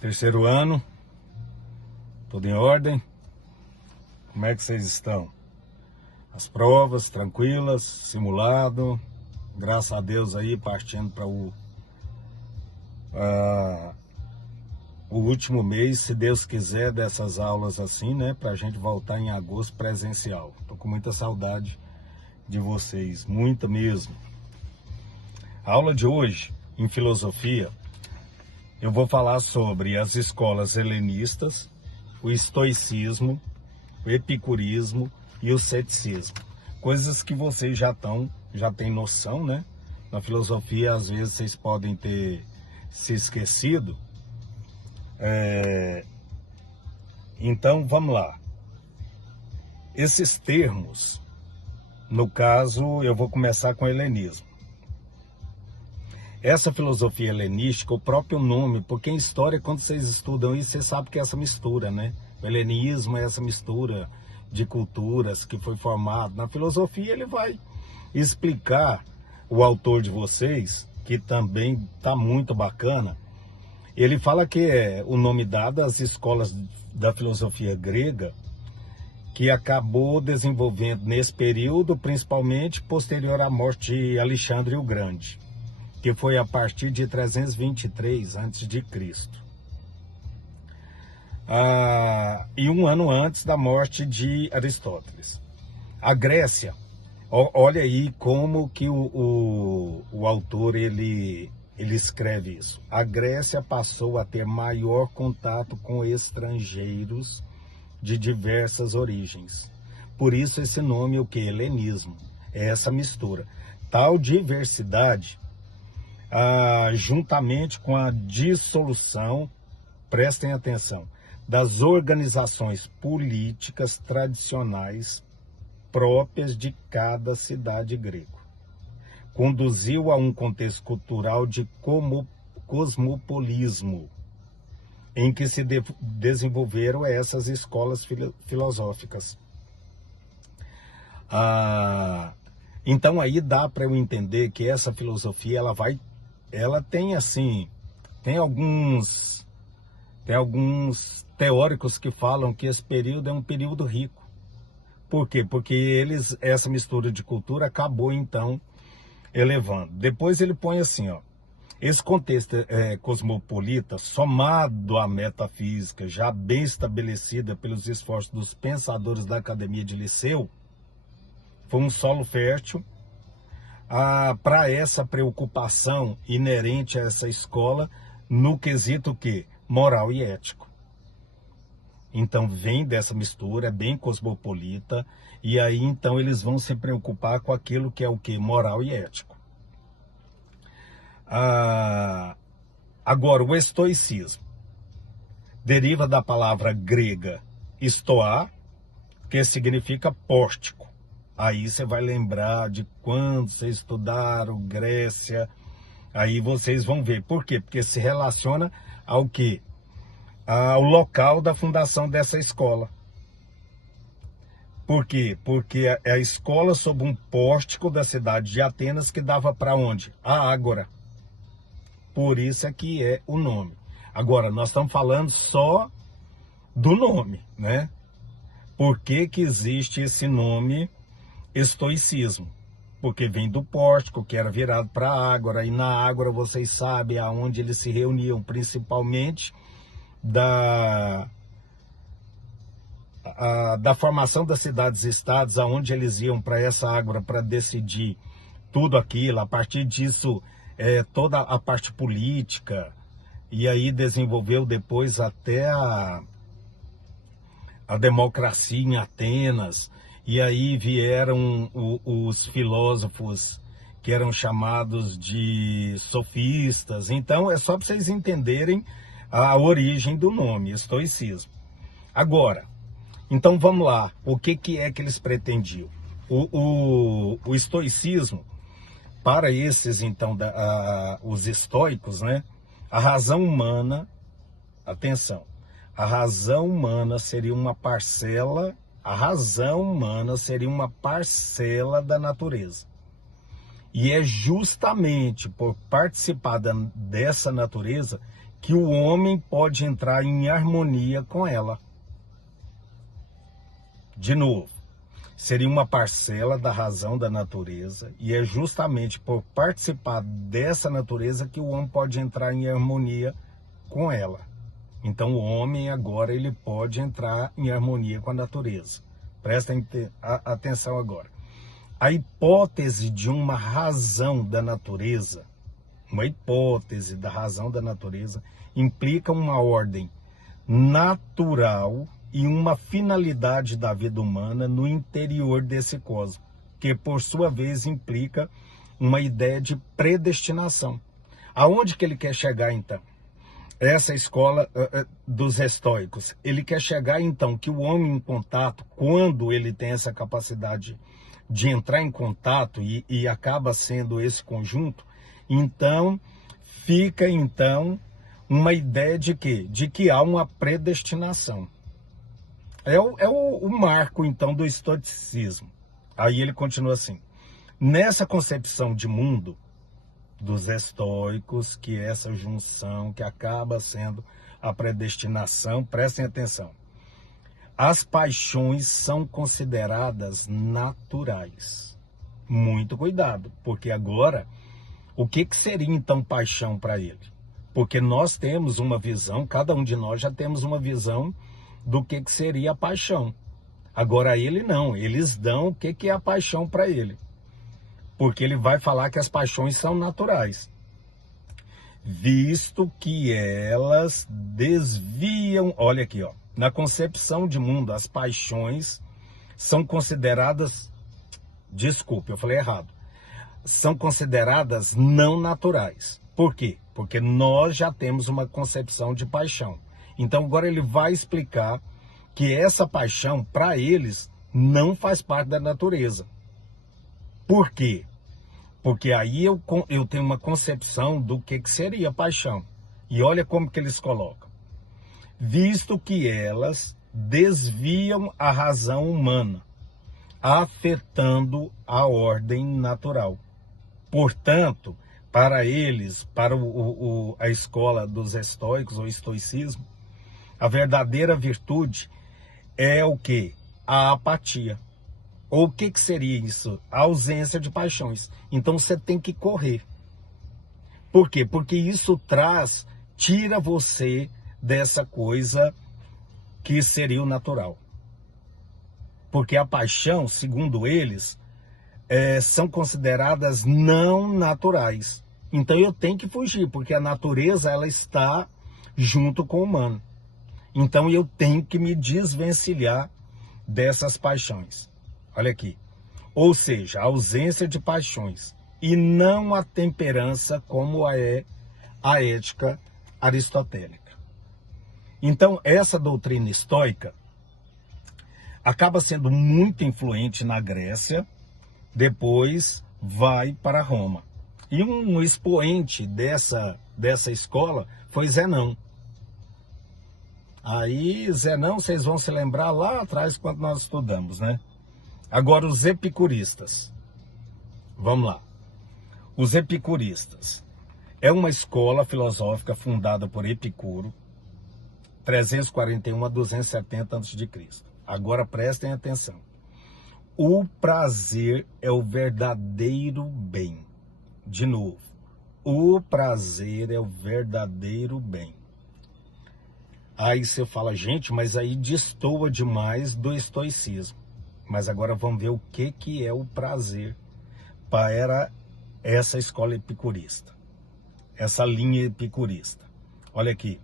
Terceiro ano, tudo em ordem? Como é que vocês estão? As provas tranquilas, simulado, graças a Deus aí partindo para o último mês, se Deus quiser, dessas aulas assim, né? Para a gente voltar em agosto presencial. Tô com muita saudade de vocês, muita mesmo. A aula de hoje, em filosofia, eu vou falar sobre as escolas helenistas, o estoicismo, o epicurismo e o ceticismo. Coisas que vocês já têm noção, né? Na filosofia, às vezes, vocês podem ter se esquecido. Então, vamos lá. Esses termos, no caso, eu vou começar com o helenismo. Essa filosofia helenística, o próprio nome, porque em história, quando vocês estudam isso, vocês sabem que é essa mistura, né? O helenismo é essa mistura de culturas que foi formado. Na filosofia, ele vai explicar, o autor de vocês, que também está muito bacana, ele fala que é o nome dado às escolas da filosofia grega, que acabou desenvolvendo nesse período, principalmente posterior à morte de Alexandre o Grande, que foi a partir de 323 a.C. E um ano antes da morte de Aristóteles. A Grécia, olha aí como que o autor ele escreve isso. A Grécia passou a ter maior contato com estrangeiros de diversas origens. Por isso esse nome, o que? Helenismo. É essa mistura. Tal diversidade, juntamente com a dissolução, prestem atenção, das organizações políticas tradicionais próprias de cada cidade grega, conduziu a um contexto cultural de cosmopolismo, em que se desenvolveram essas escolas filosóficas. Então aí dá para eu entender que essa filosofia ela tem assim, tem alguns teóricos que falam que esse período é um período rico. Por quê? Porque essa mistura de cultura acabou então elevando. Depois ele põe assim, ó, esse contexto cosmopolita, somado à metafísica já bem estabelecida pelos esforços dos pensadores da Academia de Liceu, foi um solo fértil para essa preocupação inerente a essa escola no quesito que? Moral e ético. Então vem dessa mistura, é bem cosmopolita, e aí então eles vão se preocupar com aquilo que é o que? Moral e ético. Agora, o estoicismo deriva da palavra grega estoá, que significa pórtico. Aí você vai lembrar de quando vocês estudaram Grécia, aí vocês vão ver. Por quê? Porque se relaciona ao quê? Ao local da fundação dessa escola. Por quê? Porque é a escola sob um pórtico da cidade de Atenas que dava para onde? A Ágora. Por isso é que é o nome. Agora, nós estamos falando só do nome, né? Por que que existe esse nome estoicismo? Porque vem do pórtico, que era virado para a Ágora, e na Ágora vocês sabem aonde eles se reuniam, principalmente da formação das cidades-estados, aonde eles iam para essa Ágora para decidir tudo aquilo. A partir disso, toda a parte política, e aí desenvolveu depois até a democracia em Atenas, e aí vieram os filósofos que eram chamados de sofistas. Então é só para vocês entenderem a origem do nome, estoicismo. Agora, então vamos lá, o que é que eles pretendiam? O estoicismo, para esses então, os estoicos, né? A razão humana, atenção, a razão humana seria uma parcela da natureza. E é justamente por participar dessa natureza que o homem pode entrar em harmonia com ela. De novo, seria uma parcela da razão da natureza, e é justamente por participar dessa natureza que o homem pode entrar em harmonia com ela. Então o homem agora ele pode entrar em harmonia com a natureza. Prestem atenção agora. A hipótese de uma razão da natureza, uma hipótese da razão da natureza, implica uma ordem natural e uma finalidade da vida humana no interior desse cosmos, que por sua vez implica uma ideia de predestinação. Aonde que ele quer chegar então? Essa escola dos estoicos, ele quer chegar então que o homem em contato, quando ele tem essa capacidade de entrar em contato e acaba sendo esse conjunto, então fica então uma ideia de quê? De que há uma predestinação. É o marco então do estoicismo. Aí ele continua assim: nessa concepção de mundo dos estoicos, que é essa junção que acaba sendo a predestinação, prestem atenção, as paixões são consideradas naturais. Muito cuidado, porque agora, o que seria então paixão para ele? Porque nós temos uma visão, cada um de nós já temos uma visão do que seria a paixão. Agora ele não, eles dão o que é a paixão para ele. Porque ele vai falar que as paixões são naturais, visto que elas desviam, olha aqui, ó, na concepção de mundo, as paixões são consideradas, desculpe, eu falei errado, são consideradas não naturais. Por quê? Porque nós já temos uma concepção de paixão. Então agora ele vai explicar que essa paixão, para eles, não faz parte da natureza. Por quê? Porque aí eu tenho uma concepção do que seria paixão. E olha como que eles colocam. Visto que elas desviam a razão humana, afetando a ordem natural. Portanto, para eles, para a escola dos estoicos, ou estoicismo, a verdadeira virtude é o quê? A apatia. Ou o que seria isso? A ausência de paixões. Então você tem que correr. Por quê? Porque isso tira você dessa coisa que seria o natural. Porque a paixão, segundo eles, são consideradas não naturais. Então eu tenho que fugir, porque a natureza ela está junto com o humano. Então eu tenho que me desvencilhar dessas paixões. Olha aqui. Ou seja, a ausência de paixões e não a temperança como é a ética aristotélica. Então, essa doutrina estoica acaba sendo muito influente na Grécia, depois vai para Roma. E um expoente dessa escola foi Zenão. Aí, Zenão, vocês vão se lembrar lá atrás, quando nós estudamos, né? Agora, os epicuristas. Vamos lá. Os epicuristas. É uma escola filosófica fundada por Epicuro, 341 a 270 a.C. Agora, prestem atenção. O prazer é o verdadeiro bem. De novo. O prazer é o verdadeiro bem. Aí você fala, gente, mas aí destoa demais do estoicismo. Mas agora vamos ver o que é o prazer para essa escola epicurista, essa linha epicurista. Olha aqui.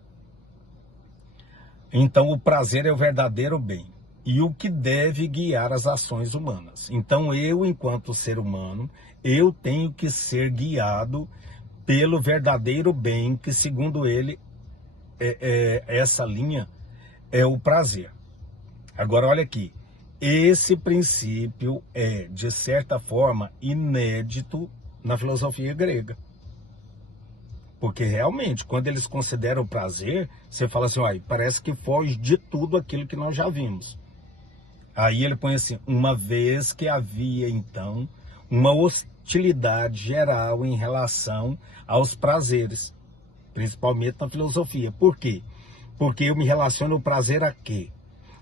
Então o prazer é o verdadeiro bem e o que deve guiar as ações humanas. Então eu, enquanto ser humano, eu tenho que ser guiado pelo verdadeiro bem, que segundo ele, essa linha é o prazer. Agora olha aqui. Esse princípio é, de certa forma, inédito na filosofia grega. Porque realmente, quando eles consideram o prazer, você fala assim, olha, parece que foge de tudo aquilo que nós já vimos. Aí ele põe assim, uma vez que havia então uma utilidade geral em relação aos prazeres, principalmente na filosofia. Por quê? Porque eu me relaciono o prazer a quê?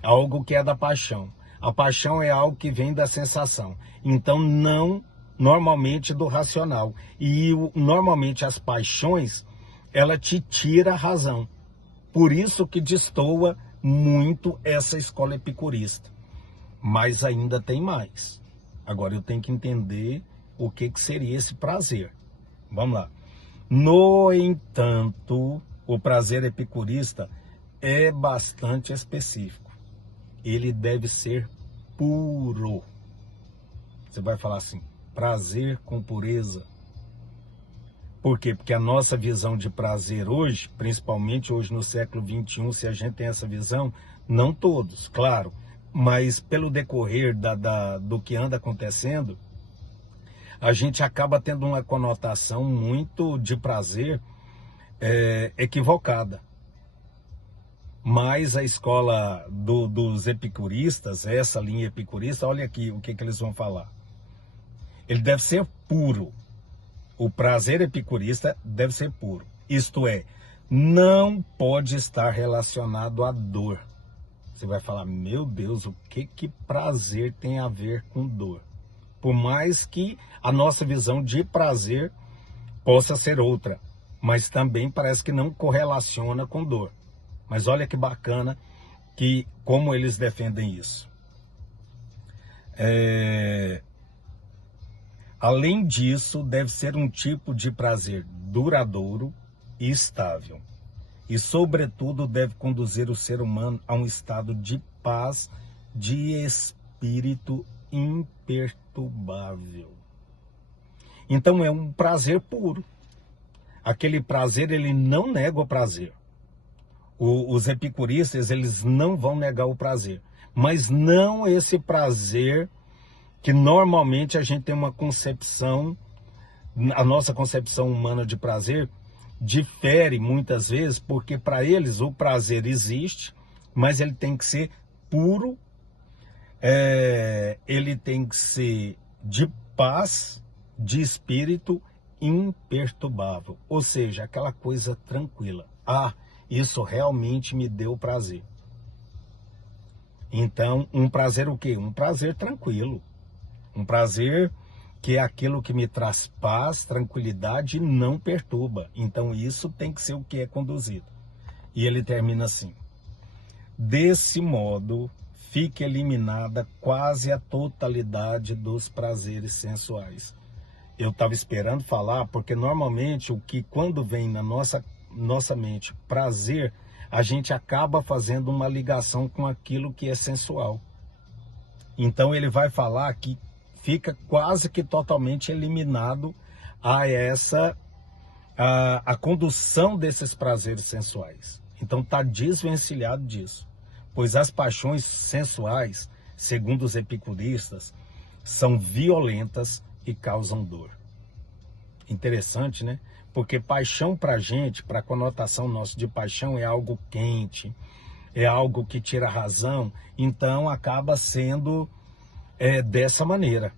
Algo que é da paixão. A paixão é algo que vem da sensação. Então, não normalmente do racional. E normalmente as paixões, ela te tira a razão. Por isso que destoa muito essa escola epicurista. Mas ainda tem mais. Agora eu tenho que entender o que seria esse prazer. Vamos lá. No entanto, o prazer epicurista é bastante específico. Ele deve ser puro. Você vai falar assim, prazer com pureza. Por quê? Porque a nossa visão de prazer hoje, principalmente hoje no século XXI, se a gente tem essa visão, não todos, claro, mas pelo decorrer do que anda acontecendo, a gente acaba tendo uma conotação muito de prazer equivocada. Mas a escola dos epicuristas, essa linha epicurista, olha aqui o que eles vão falar. Ele deve ser puro. O prazer epicurista deve ser puro. Isto é, não pode estar relacionado à dor. Você vai falar, meu Deus, o que prazer tem a ver com dor? Por mais que a nossa visão de prazer possa ser outra, mas também parece que não correlaciona com dor. Mas olha que bacana como eles defendem isso. Além disso, deve ser um tipo de prazer duradouro e estável. E, sobretudo, deve conduzir o ser humano a um estado de paz, de espírito imperturbável. Então, é um prazer puro. Aquele prazer, ele não nega o prazer. Os epicuristas, eles não vão negar o prazer. Mas não esse prazer que normalmente a gente tem uma concepção, a nossa concepção humana de prazer difere muitas vezes, porque para eles o prazer existe, mas ele tem que ser puro, ele tem que ser de paz, de espírito imperturbável, ou seja, aquela coisa tranquila. Ah, isso realmente me deu prazer. Então, um prazer o quê? Um prazer tranquilo. Um prazer que é aquilo que me traz paz, tranquilidade e não perturba. Então isso tem que ser o que é conduzido. E ele termina assim. Desse modo, fica eliminada quase a totalidade dos prazeres sensuais. Eu estava esperando falar, porque normalmente o que quando vem na nossa mente prazer, a gente acaba fazendo uma ligação com aquilo que é sensual. Então ele vai falar que fica quase que totalmente eliminado a condução desses prazeres sensuais. Então está desvencilhado disso. Pois as paixões sensuais, segundo os epicuristas, são violentas e causam dor. Interessante, né? Porque paixão para a gente, para a conotação nossa de paixão, é algo quente, é algo que tira a razão, então acaba sendo dessa maneira.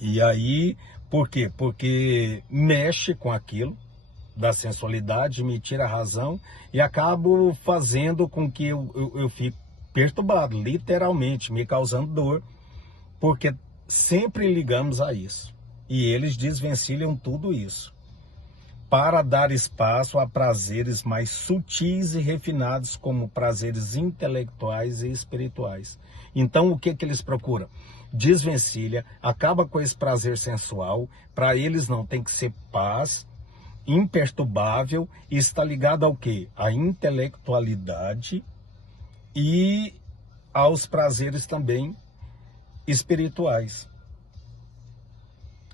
E aí, por quê? Porque mexe com aquilo da sensualidade, me tira a razão e acabo fazendo com que eu fique perturbado, literalmente, me causando dor, porque sempre ligamos a isso. E eles desvencilham tudo isso, para dar espaço a prazeres mais sutis e refinados, como prazeres intelectuais e espirituais. Então, o que eles procuram? Desvencilha, acaba com esse prazer sensual. Para eles não tem que ser paz, imperturbável, e está ligado ao quê? À intelectualidade e aos prazeres também espirituais.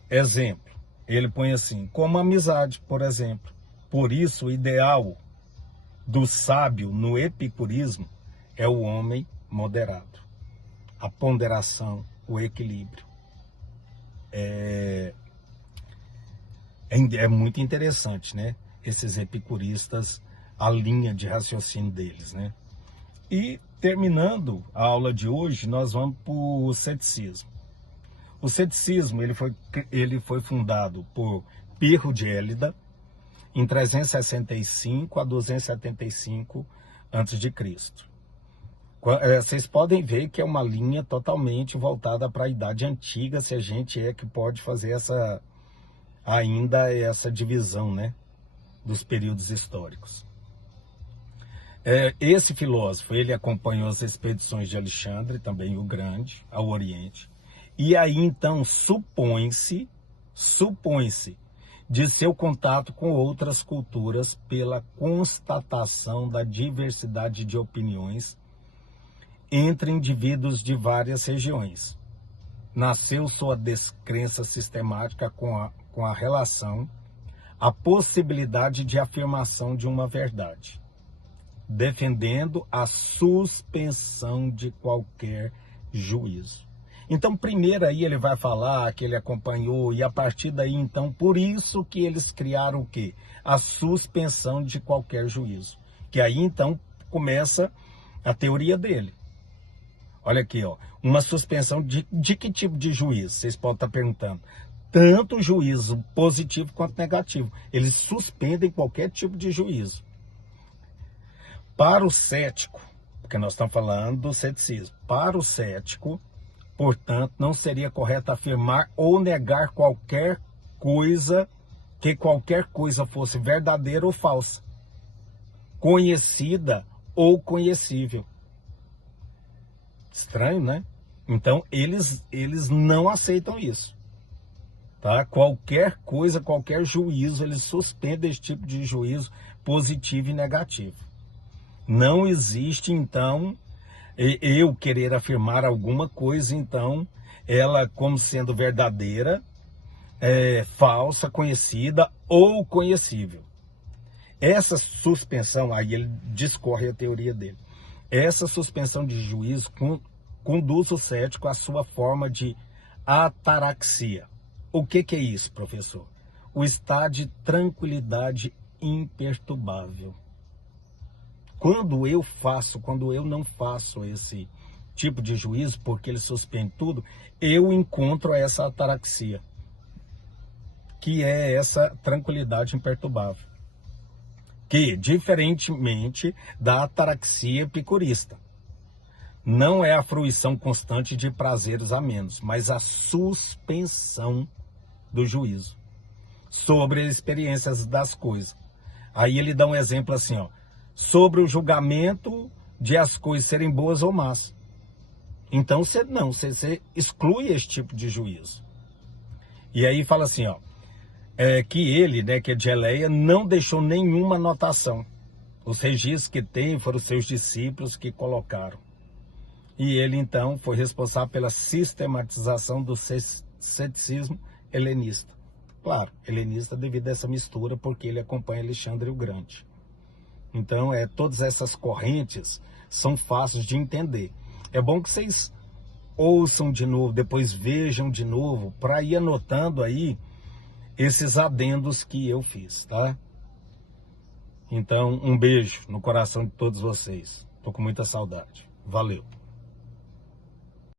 Exemplo, ele põe assim, como amizade, por exemplo. Por isso, o ideal do sábio no epicurismo é o homem moderado. A ponderação, o equilíbrio. É muito interessante, né? Esses epicuristas, a linha de raciocínio deles, né? E terminando a aula de hoje, nós vamos para o ceticismo. O ceticismo ele foi fundado por Pirro de Élida em 365 a 275 a.C. Vocês podem ver que é uma linha totalmente voltada para a Idade Antiga, se a gente é que pode fazer ainda essa divisão, né, dos períodos históricos. Esse filósofo, ele acompanhou as expedições de Alexandre, também o Grande, ao Oriente, e aí então supõe-se de seu contato com outras culturas pela constatação da diversidade de opiniões entre indivíduos de várias regiões. Nasceu sua descrença sistemática com a relação, a possibilidade de afirmação de uma verdade, defendendo a suspensão de qualquer juízo. Então, primeiro aí ele vai falar que ele acompanhou, e a partir daí, então, por isso que eles criaram o quê? A suspensão de qualquer juízo. Que aí, então, começa a teoria dele. Olha aqui, ó, uma suspensão de que tipo de juízo? Vocês podem estar perguntando. Tanto juízo positivo quanto negativo. Eles suspendem qualquer tipo de juízo. Para o cético, porque nós estamos falando do ceticismo, para o cético, portanto, não seria correto afirmar ou negar que qualquer coisa fosse verdadeira ou falsa, conhecida ou conhecível. Estranho, né? Então, eles não aceitam isso. Tá? Qualquer coisa, qualquer juízo, eles suspendem esse tipo de juízo positivo e negativo. Não existe, então, eu querer afirmar alguma coisa, então, ela como sendo verdadeira, falsa, conhecida ou conhecível. Essa suspensão, aí ele discorre a teoria dele. Essa suspensão de juízo conduz o cético à sua forma de ataraxia. O que é isso, professor? O estado de tranquilidade imperturbável. Quando eu não faço esse tipo de juízo, porque ele suspende tudo, eu encontro essa ataraxia, que é essa tranquilidade imperturbável, que, diferentemente da ataraxia epicurista, não é a fruição constante de prazeres amenos, mas a suspensão do juízo sobre as experiências das coisas. Aí ele dá um exemplo assim, ó, sobre o julgamento de as coisas serem boas ou más. Então você exclui esse tipo de juízo. E aí fala assim, ó, que ele, né, que é de Eleia, não deixou nenhuma anotação. Os registros que tem foram os seus discípulos que colocaram. E ele, então, foi responsável pela sistematização do ceticismo helenista. Claro, helenista devido a essa mistura, porque ele acompanha Alexandre o Grande. Então, todas essas correntes são fáceis de entender. É bom que vocês ouçam de novo, depois vejam de novo, para ir anotando aí esses adendos que eu fiz, tá? Então, um beijo no coração de todos vocês. Tô com muita saudade. Valeu.